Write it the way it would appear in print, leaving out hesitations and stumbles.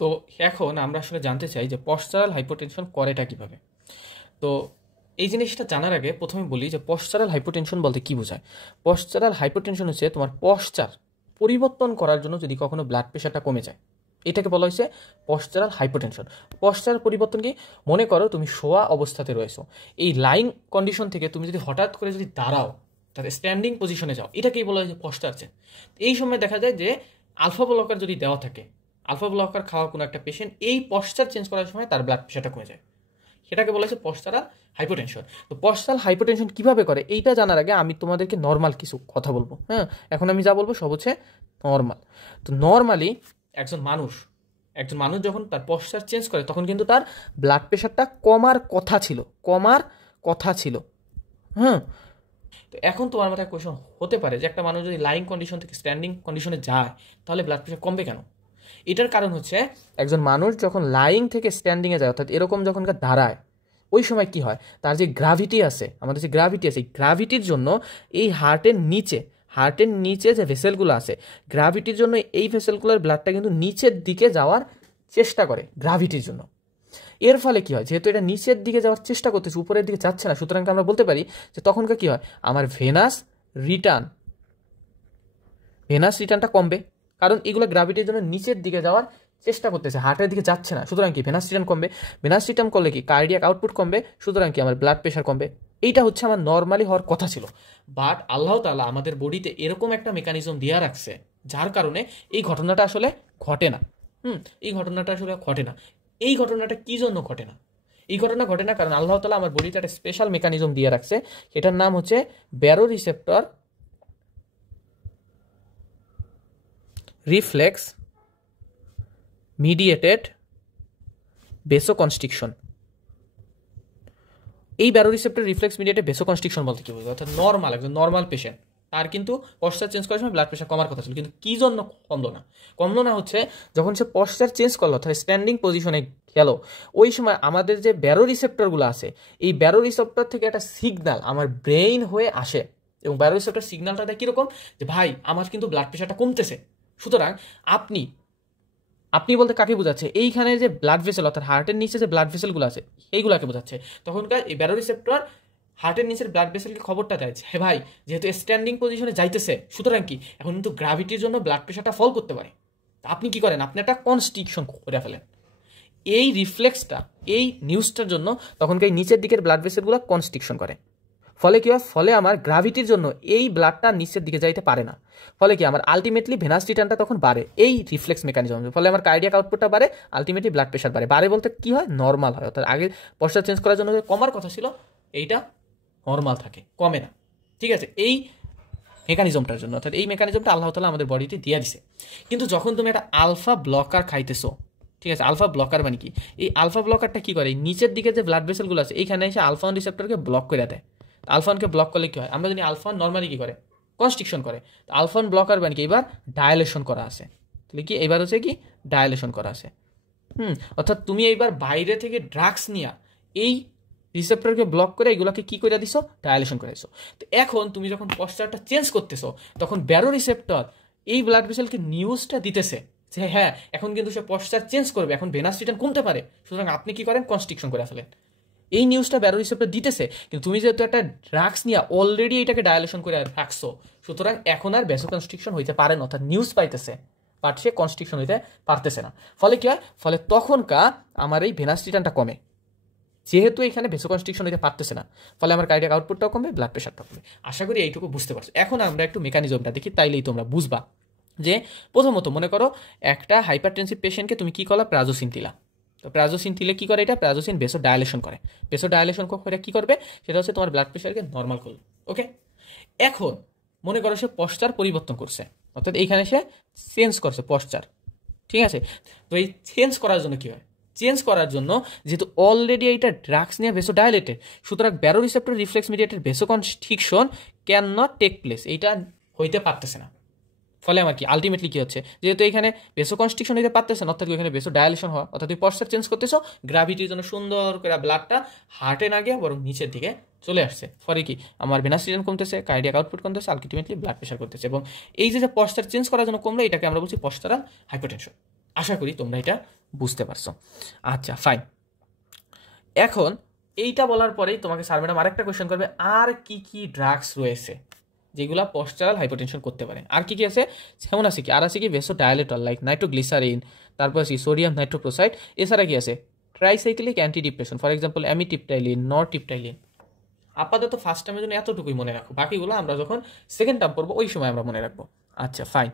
তো এখন আমরা আসলে জানতে চাই যে পশ্চারাল হাইপোটেনশন করেটা কিভাবে। তো এই জিনিসটা জানার আগে প্রথমে বলি যে পশ্চারাল হাইপোটেনশন বলতে কি বোঝায়। পশ্চারাল হাইপোটেনশন হচ্ছে তোমার পশ্চার পরিবর্তন করার জন্য যদি কখনো ব্লাড প্রেশারটা কমে যায়, এটাকে বলা হয়েছে পশ্চারাল হাইপোটেনশন। পশ্চার পরিবর্তন কি, মনে করো তুমি শোয়া অবস্থাতে রয়েছো, এই লাইন কন্ডিশন থেকে তুমি যদি হঠাৎ করে যদি দাঁড়াও, তাহলে স্ট্যান্ডিং পজিশনে যাও, এটাকেই বলা হয় যে পশ্চার চেঞ্জ। এই সময় দেখা যায় যে আলফা ব্লকার যদি দেওয়া থাকে, আলফা ব্লকার খাওয়া কোনো একটা পেশেন্ট এই পশ্চার চেঞ্জ করার সময় তার ব্লাড প্রেশারটা কমে যায়, সেটাকে বলা হচ্ছে পশ্চারাল হাইপোটেনশন। তো পশ্চারাল হাইপোটেনশন কিভাবে করে এইটা জানার আগে আমি তোমাদেরকে নর্মাল কিছু কথা বলবো। হ্যাঁ, এখন আমি যা বলবো সব হচ্ছে নর্মাল। তো নর্মালি একজন মানুষ যখন তার পশ্চার চেঞ্জ করে তখন কিন্তু তার ব্লাড প্রেশারটা কমার কথা ছিল। হ্যাঁ, তো এখন তোমার মাথায় কোয়েশন হতে পারে যে একটা মানুষ যদি লাইং কন্ডিশন থেকে স্ট্যান্ডিং কন্ডিশনে যায় তাহলে ব্লাড প্রেশার কমবে কেন। এটার কারণ হচ্ছে একজন মানুষ যখন লাইং থেকে স্ট্যান্ডিংয়ে যায়, অর্থাৎ এরকম যখন দাঁড়ায়, ওই সময় কি হয়, তার যে গ্র্যাভিটি আছে, আমাদের যে গ্র্যাভিটি আছে, এই গ্র্যাভিটির জন্য এই হার্টের নিচে যে ভেসেলগুলো আছে, গ্র্যাভিটির জন্য এই ভেসেলগুলোর ব্লাডটা কিন্তু নিচের দিকে যাওয়ার চেষ্টা করে গ্র্যাভিটির জন্য। এর ফলে কি হয়, যেহেতু এটা নিচের দিকে যাওয়ার চেষ্টা করতেছে, উপরের দিকে যাচ্ছে না, সুতরাং আমরা বলতে পারি যে তখনকার কি হয়, আমার ভেনাস রিটার্নটা কমবে, কারণ এগুলো গ্র্যাভিটির জন্য নিচের দিকে যাওয়ার চেষ্টা করতেছে, হার্টের দিকে যাচ্ছে না, সুতরাং কি ভেনাস রিটার্ন কমবে। ভেনাস রিটার্ন করলে কি কার্ডিয়াক আউটপুট কমবে, সুতরাং কি আমার ব্লাড প্রেশার কমবে। এইটা হচ্ছে আমার নর্মালি হওয়ার কথা ছিল, বাট আল্লাহ তাআলা আমাদের বডিতে এরকম একটা মেকানিজম দিয়ে রাখছে যার কারণে এই ঘটনাটা আসলে ঘটে না। এই ঘটনাটা কি জন্য ঘটে না? এই ঘটনা ঘটে না কারণ আল্লাহ তাআলা আমার বডিতে একটা স্পেশাল মেকানিজম দিয়ে রাখছে, সেটার নাম হচ্ছে ব্যারোরিসেপ্টর রিফ্লেক্স মিডিয়েটেড ভেসোকনস্ট্রিকশন। এই ব্যারোরিসেপ্টর রিফ্লেক্স মিডিয়েটেড ভেসোকনস্ট্রিকশন বলতে কি বোঝায়, অর্থাৎ একজন নর্মাল পেশেন্ট তার কিন্তু পশ্চার চেঞ্জ করার সময় ব্লাড প্রেশার কমার কথা ছিল, কিন্তু কি জন্য কমলো না হচ্ছে যখন সে পশ্চার চেঞ্জ করলো, অর্থাৎ স্ট্যান্ডিং পজিশনে গেল, ওই সময় আমাদের যে ব্যারোরিসেপ্টরগুলো আছে, এই ব্যারোরিসেপ্টর থেকে একটা সিগন্যাল আমার ব্রেইন হয়ে আসে, এবং ব্যারোরিসেপ্টর সিগন্যালটা দেয় কীরকম, যে ভাই আমার কিন্তু ব্লাড প্রেশারটা কমতেছে। সুতরাং আপনি বলতে কাকে বোঝাচ্ছে, এইখানে যে ব্লাড ভেসেল, অর্থাৎ হার্টের নিচে যে ব্লাড ভেসেলগুলো আছে এইগুলোকে বোঝাচ্ছে। তখনকার এই ব্যারোরিসেপ্টর হার্টের নিচের ব্লাড ভেসেলকে খবরটা দেয়, হে ভাই যেহেতু স্ট্যান্ডিং পজিশনে যাইতেছে, সুতরাং কি এখন কিন্তু গ্র্যাভিটির জন্য ব্লাড প্রেশারটা ফল করতে পারে। আপনি কি করেন, আপনি একটা কনস্ট্রিকশন করে ফেলেন। এই রিফ্লেক্সটা, এই নিউজটার জন্য তখনকার নিচের দিকের ব্লাড ভেসেলগুলো কনস্ট্রিকশন করে, ফলে কি হয়, ফলে আমার গ্র্যাভিটির জন্য এই ব্লাডটা নিচের দিকে যাইতে পারে না, ফলে কি আমার আলটিমেটলি ভেনাস রিটার্নটা তখন বাড়ে, এই রিফ্লেক্স মেকানিজম, ফলে আমার কার্ডিয়াক আউটপুটটা বাড়ে, আলটিমেটলি ব্লাড প্রেশার বাড়ে বলতে কি হয়, নর্মাল হয়। অর্থাৎ আগে পশ্চার চেঞ্জ করার জন্য কমার কথা ছিল, এইটা নর্মাল থাকে, কমে না। ঠিক আছে, এই মেকানিজমটার জন্য, অর্থাৎ এই মেকানিজমটা আল্লাহ তাআলা আমাদের বডিতে দিয়ে দিছে। কিন্তু যখন তুমি একটা আলফা ব্লকার খাইতেছো, ঠিক আছে, আলফা ব্লকার মানে কি, এই আলফা ব্লকারটা কি করে, নিচের দিকে যে ব্লাড ভেসেলগুলো আছে এইখানে এসে আলফা ওয়ান রিসেপ্টরকে ব্লক করে দেয়। আলফা ওয়ানকে ব্লক করলে কি হয়, আমরা জানি আলফা ওয়ান নর্মালি কি করে, কনস্ট্রিকশন করে। আলফা ওয়ান ব্লকার মানে কি, এবার ডায়ালেশন করা আছে, তাহলে কি এবার হচ্ছে কি ডায়ালেশন করা আছে। অর্থাৎ তুমি এইবার বাইরে থেকে ড্রাগস নিয়ে এই রিসেপ্টরকে ব্লক করে এগুলোকে কি করে দিছো, ডায়ালেশন করে দিছো। তো এখন তুমি যখন পশ্চারটা চেঞ্জ করতেছো, তখন ব্যারো রিসেপ্টর এই ব্লাড ভেসেলকে নিউজটা দিতেছে যে হ্যাঁ এখন কিন্তু সে পশ্চার চেঞ্জ করবে, এখন ভেনাস রিটার্ন কমতে পারে, সুতরাং আপনি কি করেন, কনস্ট্রিকশন করে ফেলেন। এই নিউজটা ব্যারো রিসেপ্টর দিতেছে, কিন্তু তুমি যেহেতু একটা ড্রাগস নিয়ে অলরেডি এটাকে ডায়ালেশন করে রাখছো, সুতরাং এখন আর ভ্যাসো কনস্ট্রিকশন হইতে পারে না, অর্থাৎ নিউজ পাইতেছে বাট সে কনস্ট্রিকশন হইতে পারতেছে না। ফলে কি হয়, ফলে তখনকার আমার এই ভেনাস রিটার্নটা কমে, যেহেতু এখানে ভেসো কনস্ট্রিকশন হইতে পারতেছে না, ফলে আমার কার্ডিয়াক আউটপুটটাও কমবে, ব্লাড প্রেশারটাও কমবে। আশা করি এইটুকু বুঝতে পারছো। এখন আমরা একটু মেকানিজমটা দেখি, তাইলেই তোমরা বুঝবা যে প্রথমত মনে করো একটা হাইপারটেনসিভ পেশেন্টকে তুমি কি করলা, প্রাজোসিন দিলা। তো প্রাজোসিন দিলে কি করে, এটা প্রাজোসিন ভেসো ডায়ালেশন করে, ভেসো ডায়ালেশন করে কি করবে, সেটা হচ্ছে তোমার ব্লাড প্রেশারকে নর্মাল করলো। ওকে, এখন মনে করো সে পশ্চার পরিবর্তন করছে, অর্থাৎ এইখানে সে চেঞ্জ করছে পশ্চার, ঠিক আছে। তো এই চেঞ্জ করার জন্য কি হয়, চেঞ্জ করার জন্য যেহেতু অলরেডি এইটা ড্রাগস নিয়ে ভেসো ডায়ালেটেড, সুতরাং baroreceptor reflex mediated vasoconstriction can not take place, এইটা হইতে পারতেছে না। ফলে আমার কি আলটিমেটলি কি হচ্ছে, যেহেতু এখানে ভেসো কনস্ট্রিকশন হইতে পারতেছে না, অর্থাৎ এখানে ভেসো ডায়ালেশন হওয়া, অর্থাৎ তুই পশ্চার চেঞ্জ করতেছো, গ্র্যাভিটির জন্য সুন্দর করে ব্লাডটা হার্টে না গিয়ে বরং নিচের দিকে চলে আসছে, ফলে কি আমার ভেনাস রিটার্ন কমতেছে, কার্ডিয়াক আউটপুট কমতেছে, আলটিমেটলি ব্লাড প্রেশার করতেছে। এবং এই যে পশ্চার চেঞ্জ করার জন্য কমলো, এটাকে আমরা বলছি পশ্চারাল হাইপোটেনশন। আশা করি তোমরা এটা বুঝতে পারছো। আচ্ছা ফাইন, এখন এইটা বলার পরেই তোমাকে স্যার ম্যাডাম আরেকটা কোয়েশ্চেন করবে, আর কি কি ড্রাগস রয়েছে যেগুলা পশ্চারাল হাইপারটেনশন করতে পারে, আর কি কি আছে, যেমন আছে কি, আর আছে কি ভেসোডায়ালেটল লাইক নাইট্রোগ্লিসারিন, তারপর আছে সোডিয়াম নাইট্রোপ্রোসাইড, এছাড়া কি আছে tricyclic anti depression, for example amitriptyline, nortriptyline. আপাতত ফার্স্ট টাইমের জন্য এতটুকুই মনে রাখো, বাকিগুলো আমরা যখন সেকেন্ড টার্ম পড়বো ওই সময় আমরা মনে রাখবো। আচ্ছা ফাইন।